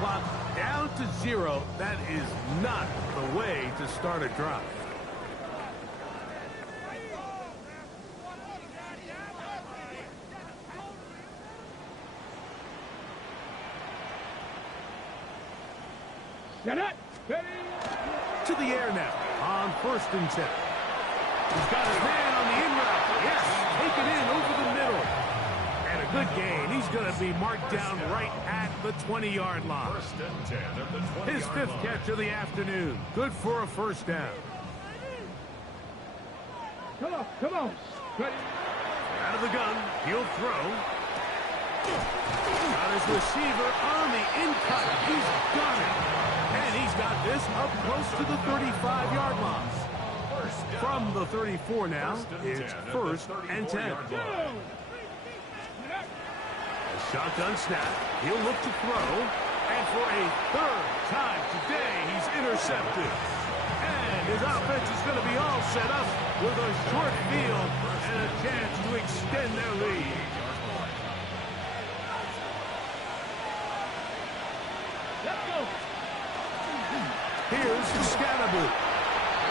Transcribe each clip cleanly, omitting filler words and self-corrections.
clock down to 0. That is not the way to start a drive. Set it. To the air now on 1st and 10. He's got his man on the in route. Yes, take it in over the middle. And a good gain. He's going to be marked down right at the 20-yard line. 1st and 10 at the 20-yard line. His 5th catch of the afternoon. Good for a first down. Come on, come on. Ready. Out of the gun, he'll throw. Got his receiver on the in-cut. He's got it. And he's got this up close to the 35-yard line. From the 34 now, it's 1st and 10. A shotgun snap. He'll look to throw. And for a 3rd time today, he's intercepted. And his offense is going to be all set up with a short field and a chance to extend their lead. Let's go. Here's the Scatterboo.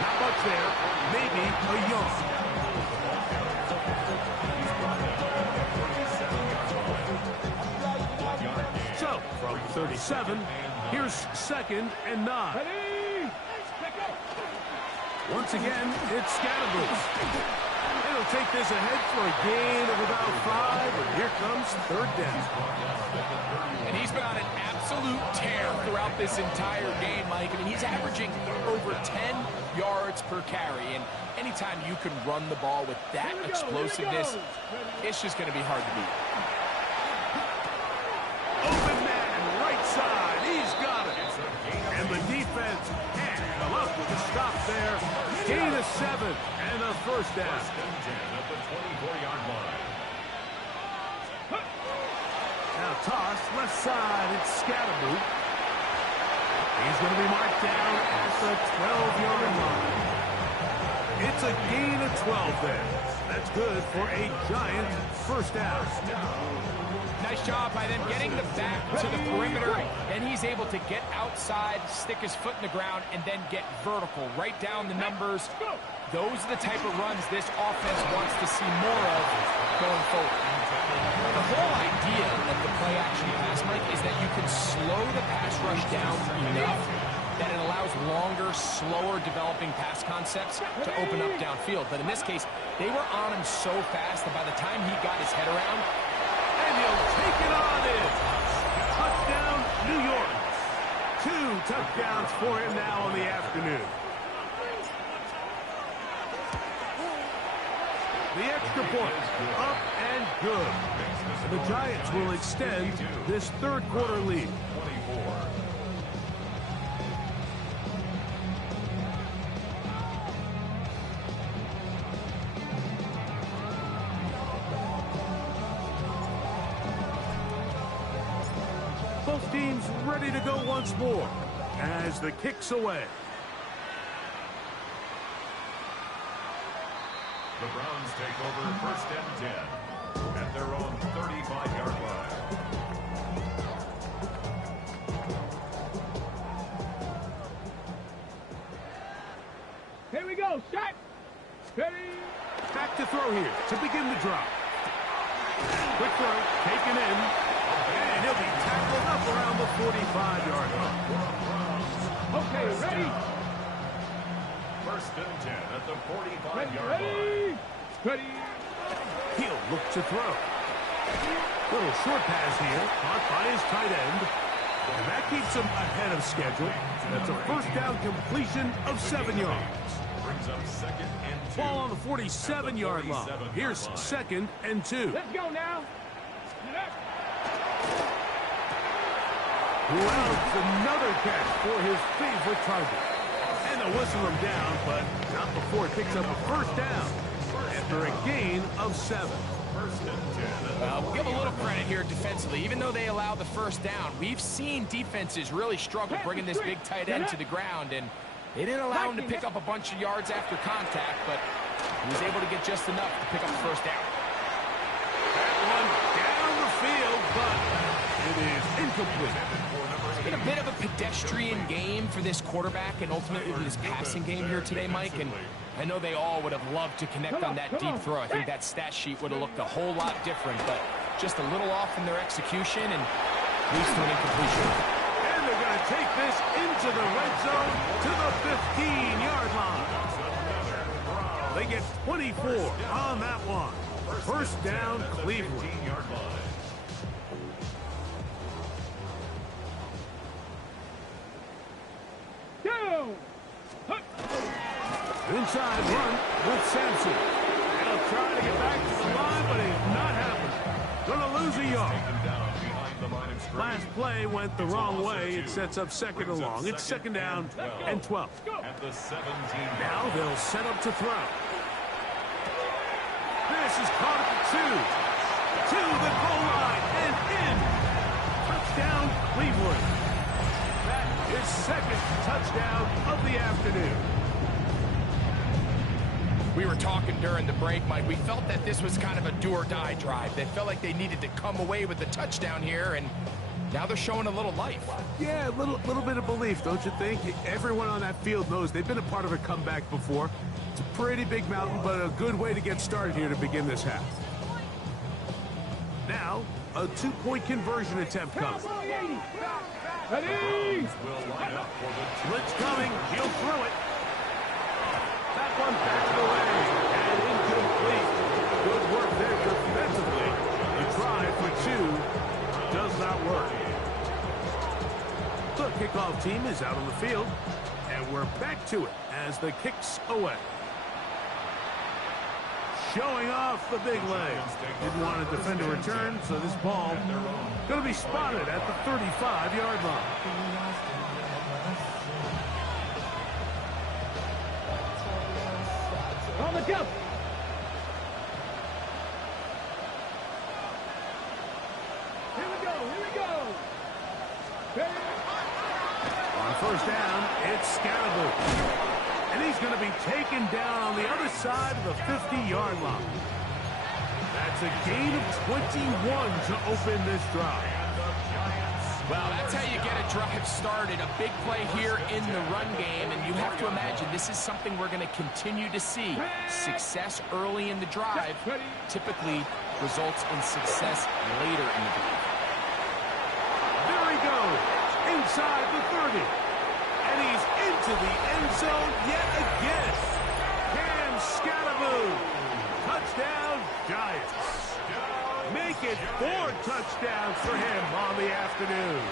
Not much there. Maybe a yard. So, from 37, here's 2nd and 9. Ready. Let's go. Once again, it's Scatterboo. He'll take this ahead for a gain of about 5, and here comes 3rd down. And he's been on an absolute tear throughout this entire game, Mike. I mean, he's averaging over 10 yards per carry, and anytime you can run the ball with that explosiveness, it's just going to be hard to beat. Open man, right side, he's got it. And the defense can't come up with a stop there. Gain of 7 and a first down. 1st and 10 at the 24-yard line. Now toss, left side, it's Scatterboo. He's going to be marked down at the 12-yard line. It's a gain of 12 there. That's good for a giant first down. Nice job by them getting the back to the perimeter, and he's able to get outside, stick his foot in the ground, and then get vertical, right down the numbers. Those are the type of runs this offense wants to see more of going forward. The whole idea of the play-action pass, Mike, is that you can slow the pass rush down enough that it allows longer, slower developing pass concepts to open up downfield. But in this case, they were on him so fast that by the time he got his head around, And he'll take it on in. Touchdown, New York. 2 touchdowns for him now on the afternoon. The extra point, up and good. The Giants will extend this 3rd quarter lead. 24. Both teams ready to go once more as the kick's away. The Browns take over 1st and 10 at their own 35-yard line. Here we go. Set. Ready. Back to throw here to begin the drive. Quick throw, taken in, and he'll be tackled up around the 45-yard line. Okay, ready. 1st and 10 at the 45-yard line. Ready. Ready. He'll look to throw. Little short pass here, caught by his tight end. And that keeps him ahead of schedule. That's a first down completion of 7 yards. Brings up 2nd and 2. Ball on the 47-yard line. Here's 2nd and 2. Let's go now. Louds another catch for his favorite target. And they'll whistle him down, but not before it picks up a first down after a gain of 7. 1st and 10. We'll give a little credit here defensively. Even though they allowed the first down, we've seen defenses really struggle bringing this big tight end to the ground, and they didn't allow him to pick up a bunch of yards after contact, but he was able to get just enough to pick up the first down. That one down the field, but it is incomplete. been a bit of a pedestrian game for this quarterback and ultimately this passing game here today, Mike. And I know they all would have loved to connect on that deep throw. I think that stat sheet would have looked a whole lot different, but just a little off in their execution and leads to an incompletion. And they're going to take this into the red zone to the 15-yard line. They get 24 on that one. First down, Cleveland. Down. Inside run with Sampson. They'll try to get back to the line, but it's not happening. Going to lose a yard. Last play went the wrong way. It sets up second and long. It's second down and 12. At the 17. Now they'll set up to throw. This is caught at the 2. To the goal line and in. Touchdown, Cleveland. That is second touchdown of the afternoon. We were talking during the break, Mike. We felt that this was kind of a do-or-die drive. They felt like they needed to come away with the touchdown here, and now they're showing a little life. Yeah, a little bit of belief, don't you think? Everyone on that field knows they've been a part of a comeback before. It's a pretty big mountain, but a good way to get started here to begin this half. Now, a 2-point conversion attempt comes. Ready? Blitz coming. He'll throw it. That one back away and incomplete. Good work there defensively. You try for 2. Does not work. The kickoff team is out on the field, and we're back to it as the kick's away. Showing off the big legs. Didn't want to defend a return, so this ball going to be spotted at the 35-yard line. On the jump. Here we go. On first down, it's Scatterboot. And he's going to be taken down on the other side of the 50-yard line. That's a gain of 21 to open this drive. Well, that's how you get a drive started. A big play here in the run game, and you have to imagine this is something we're going to continue to see. Success early in the drive typically results in success later in the drive. There he goes, inside the 30. And he's into the end zone yet again. Cam Scatterboot. Touchdown, Giants. Make it 4 touchdowns for him on the afternoon.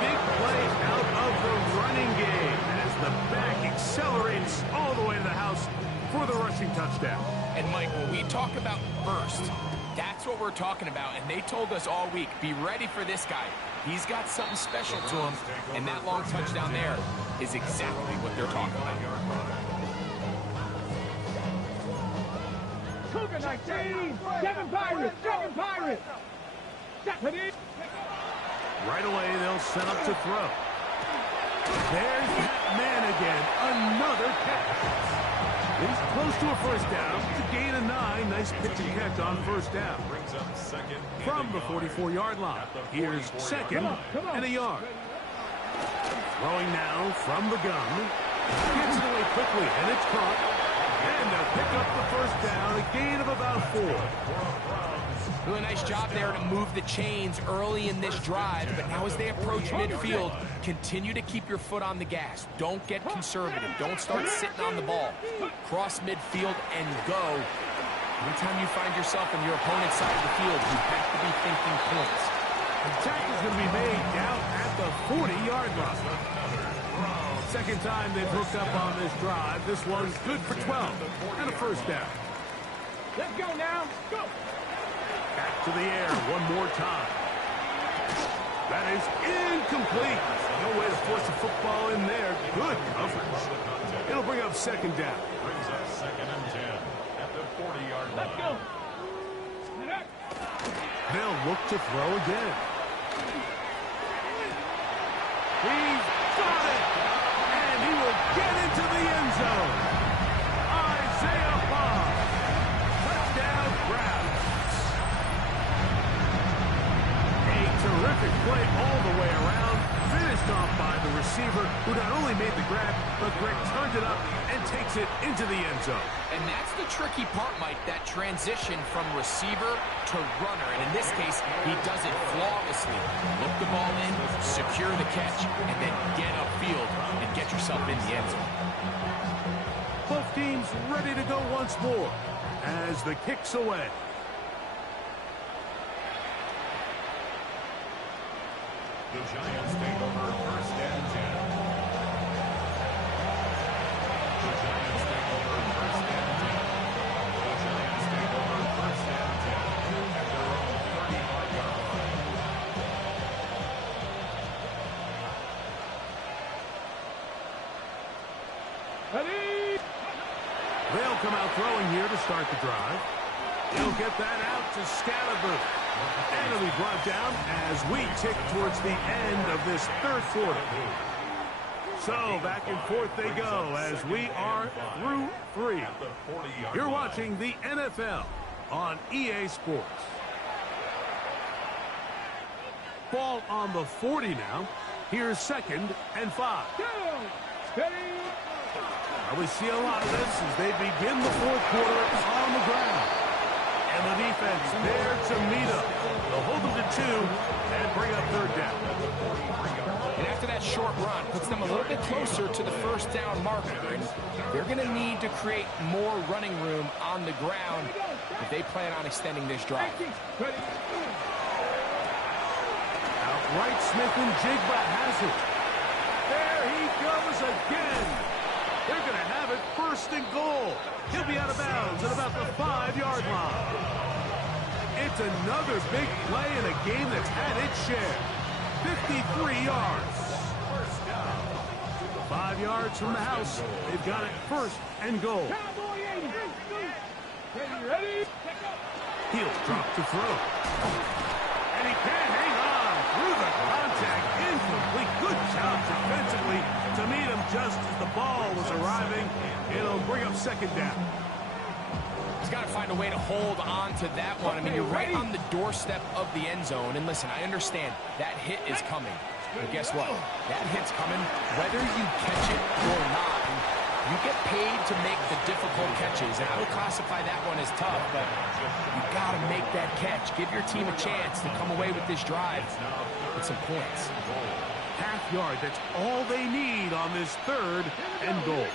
Big play out of the running game as the back accelerates all the way to the house for the rushing touchdown. And, Mike, when we talk about burst, that's what we're talking about. And they told us all week, be ready for this guy. He's got something special to him, and that long touchdown there is exactly what they're talking about. Cougar 19. 7 Pirates. Ready? Right away, they'll set up to throw. There's that man again. Another catch. He's close to a first down. It's a gain of 9. Nice pitch and catch on first down. From the 44-yard line. Here's second and a yard. Throwing now from the gun. Gets it away quickly, and it's caught. And they'll pick up the first down. A gain of about 4. Really nice job there to move the chains early in this drive, but now as they approach midfield, continue to keep your foot on the gas. Don't get conservative. Don't start sitting on the ball. Cross midfield and go. Anytime you find yourself on your opponent's side of the field, you have to be thinking points. The tackle's going to be made down at the 40-yard line. Second time they've hooked up on this drive. This one's good for 12 and a first down. Let's go now. Go. Back to the air one more time. That is incomplete. No way to force a football in there. Good coverage. It'll bring up second down. Brings up second and 10 at the 40-yard line. Let's go. They'll look to throw again. He's got it. And he will get into the end zone. Isaiah Bond. Touchdown, Browns. A terrific Perfect play all the way around. Finished off by the receiver, who not only made the grab, but Greg turned it up and takes it into the end zone. And that's the tricky part, Mike, that transition from receiver to runner. And in this case, he does it flawlessly. Look the ball in, secure the catch, and then get upfield and get yourself in the end zone. Both teams ready to go once more as the kick's away. The Giants take over first and 10. The Giants take over first and 10. The Giants take over first and 10 at their own 35-yard line. Ready? They'll come out throwing here to start the drive. He'll get that out to Scalaboo. And it'll be brought down as we tick towards the end of this third quarter. So back and forth they go as we are through 3. You're watching the NFL on EA Sports. Ball on the 40 now. Here's 2nd and 5. Down. Steady. We see a lot of this as they begin the fourth quarter on the ground. And the defense there to meet up. They'll hold them to 2 and bring up 3rd down. And after that short run, puts them a little bit closer to the first down marker. And they're going to need to create more running room on the ground if they plan on extending this drive. Ready? Outright Smith and Jigba has it. There he goes again. They're going to have it 1st and goal. He'll be out of bounds at about the 5-yard line. It's another big play in a game that's had its share. 53 yards. 5 yards from the house. They've got it 1st and goal. Cowboy 80. Ready? He'll drop to throw. And he can't hang on through the contact. Incomplete. Good job defensively to meet him just as the ball was arriving. It'll bring up 2nd down. He's got to find a way to hold on to that one. I mean, you're right on the doorstep of the end zone. And listen, I understand that hit is coming. But guess what? That hit's coming whether you catch it or not. And you get paid to make the difficult catches. And I would classify that one as tough, but you got to make that catch. Give your team a chance to come away with this drive with some points. Half yard, that's all they need on this 3rd and goal.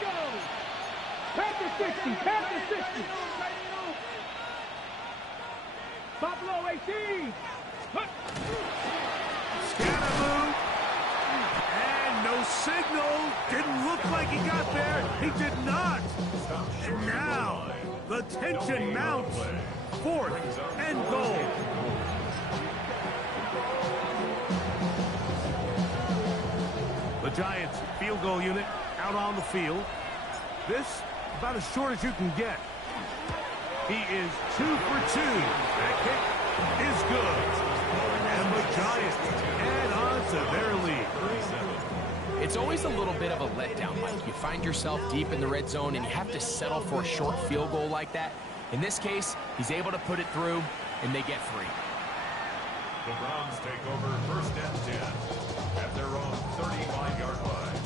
Pass the 60. Pass the 60. Buffalo 18. Scalaboo. And no signal. Didn't look like he got there. He did not. And now the tension mounts. 4th and goal. The Giants field goal unit out on the field. This about as short as you can get. He is 2 for 2. That kick is good. And the Giants add on to their lead. It's always a little bit of a letdown, Mike. You find yourself deep in the red zone and you have to settle for a short field goal like that. In this case, he's able to put it through and they get 3. The Browns take over first and 10 at their own 35-yard line.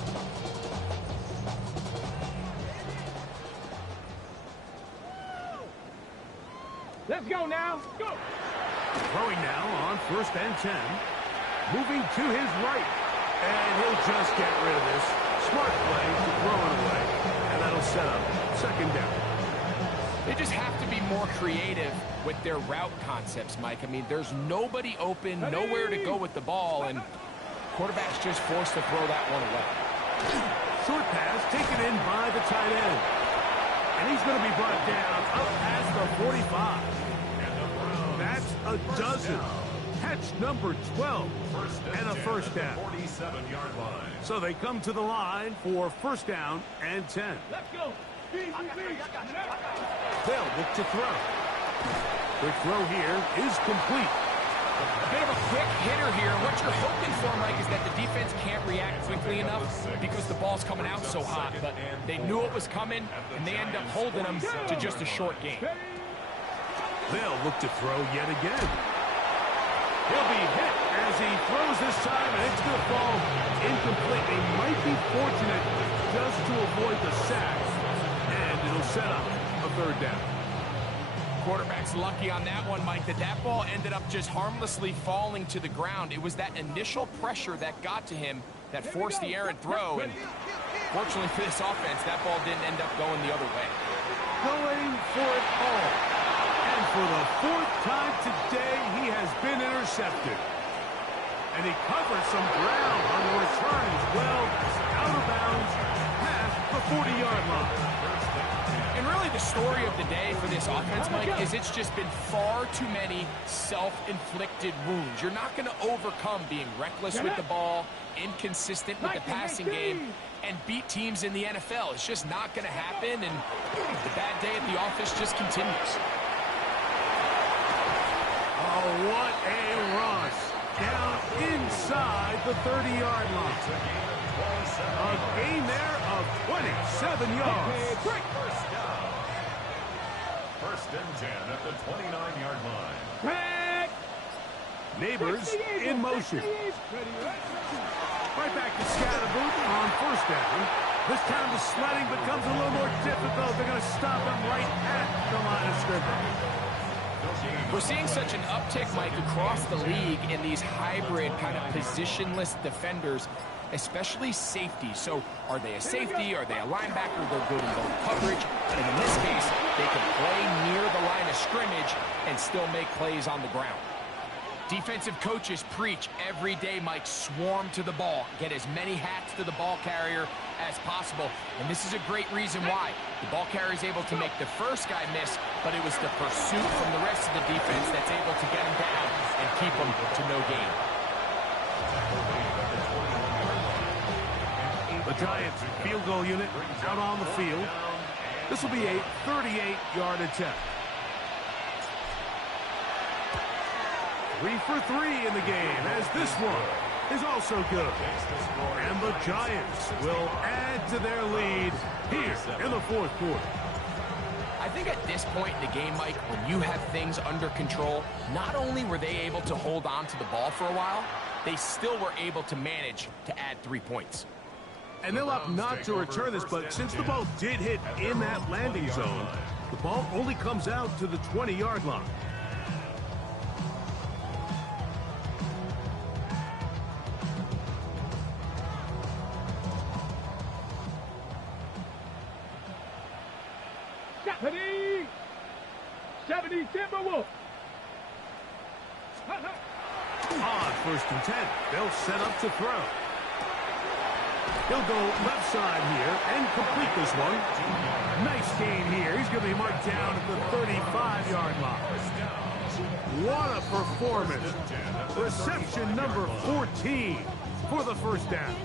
Let's go now. Go. Throwing now on 1st and 10. Moving to his right. And he'll just get rid of this. Smart play to throw it away. And that'll set up 2nd down. They just have to be more creative with their route concepts, Mike. I mean, there's nobody open, nowhere to go with the ball, and quarterback's just forced to throw that one away. Short pass taken in by the tight end. And he's going to be brought down up past the 45. That's a dozen. Catch number 12 and a 1st down. 47-yard line. So they come to the line for 1st down and 10. Let's go. They'll look to throw. The throw here is complete. A bit of a quick hitter here. What you're hoping for, Mike, is that the defense can't react quickly enough because the ball's coming out so hot. But they knew it was coming, and they end up holding them to just a short game. They'll look to throw yet again. He'll be hit as he throws this time, and it's going to fall incomplete. They might be fortunate just to avoid the sack, and it'll set up a third down. Quarterback's lucky on that one, Mike, that ball ended up just harmlessly falling to the ground. It was that initial pressure that got to him that forced the errant throw, and fortunately for this offense, that ball didn't end up going the other way. Going for it all. And for the fourth time today, he has been intercepted. And he covers some ground on the return as well. Out of bounds, past the 40-yard line. And really the story of the day for this offense, Mike, is it's just been far too many self-inflicted wounds. You're not going to overcome being reckless with the ball, inconsistent with the passing game, and beat teams in the NFL. It's just not going to happen, and the bad day at the office just continues. Oh, what a rush. Down inside the 30-yard line. A gain there of 27 yards. First and 10 at the 29-yard line. Back. Neighbors in motion. Right back to Scatterboot on first down. This time the sledding becomes a little more difficult. They're going to stop him right at the line of scrimmage. We're seeing such an uptick, Mike, across the league in these hybrid kind of positionless defenders, especially safety. So are they a safety? Are they a linebacker? They're good in both coverage. And in this case, they can play near the line of scrimmage and still make plays on the ground. Defensive coaches preach every day, Mike, swarm to the ball. Get as many hats to the ball carrier as possible. And this is a great reason why. The ball carrier is able to make the first guy miss, but it was the pursuit from the rest of the defense that's able to get him down and keep him to no gain. The Giants field goal unit out on the field. This will be a 38-yard attempt. 3 for 3 in the game, as this one is also good. And the Giants will add to their lead here in the fourth quarter. I think at this point in the game, Mike, when you have things under control, not only were they able to hold on to the ball for a while, they still were able to manage to add 3 points. And they'll opt not to return this, but since the ball did hit in that landing zone, the ball only comes out to the 20-yard line. Stephanie! 70 Timberwolves! On first and 10, they'll set up to throw. He'll go left side here and complete this one. Nice gain here. He's going to be marked down at the 35-yard line. What a performance. Reception number 14 for the first down.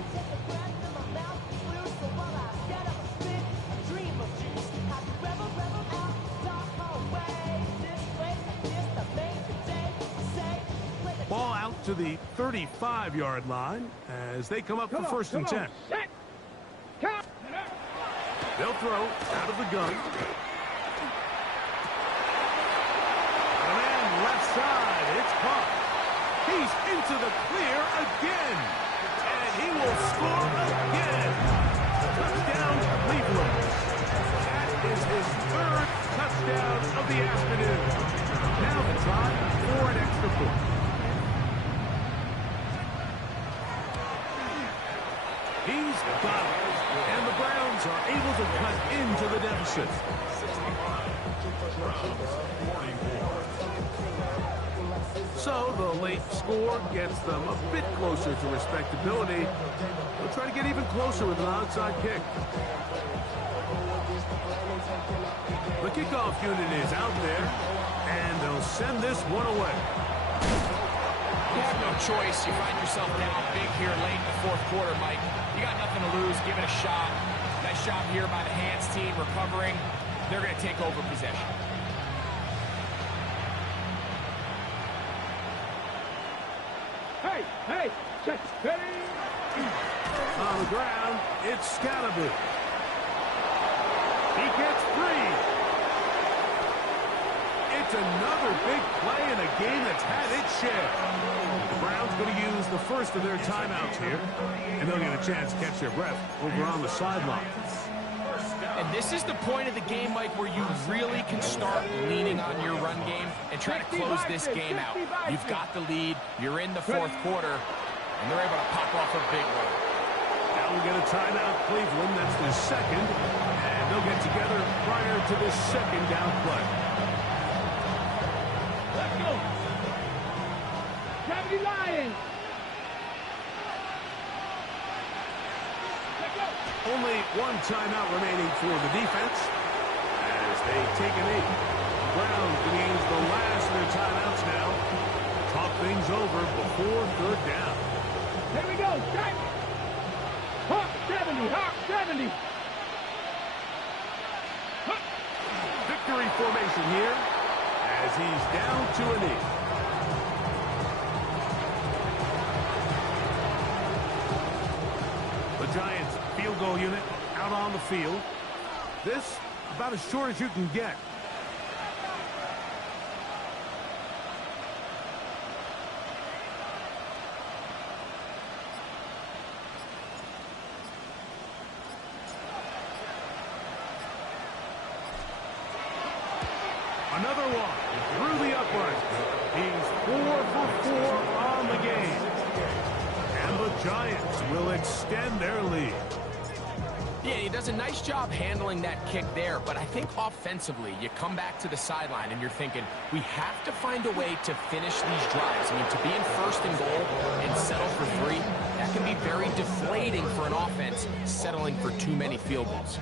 Ball out to the 35-yard line as they come up for first and 10. They'll throw out of the gun. And left side, it's caught. He's into the clear again. And he will score again. Touchdown, Cleveland. That is his third touchdown of the afternoon. Now the try for an extra point. He's got it. And the Browns are able to cut into the deficit. So the late score gets them a bit closer to respectability. They'll try to get even closer with an outside kick. The kickoff unit is out there, and they'll send this one away. You have no choice. You find yourself down big here late in the fourth quarter, Mike. You got nothing to lose. Give it a shot. Nice job here by the hands team recovering. They're going to take over possession. Hey, check, ready? On the ground, it's Scatterboot. He gets free. It's another big play in a game that's had its share. Brown's going to use the first of their timeouts here, and they'll get a chance to catch their breath over on the sideline. And this is the point of the game, Mike, where you really can start leaning on your run game and try to close this game out. You've got the lead, you're in the fourth quarter, and they're able to pop off a big one. Now we get a timeout, Cleveland. That's the second, and they'll get together prior to this second down play. Let's go. Gravity Lions. Only one timeout remaining for the defense as they take a knee. Brown can use the last of their timeouts now. Talk things over before third down. Here we go. Strike. Hawk 70. Hawk 70. Victory formation here as he's down to a knee. The Giants field goal unit out on the field. This about as short as you can get. Another one through the upright. He's 4 for 4 on the game. And the Giants will extend their lead. Yeah, he does a nice job handling that kick there, but I think offensively, you come back to the sideline and you're thinking, we have to find a way to finish these drives. I mean, to be in first and goal and settle for 3, that can be very deflating for an offense settling for too many field goals.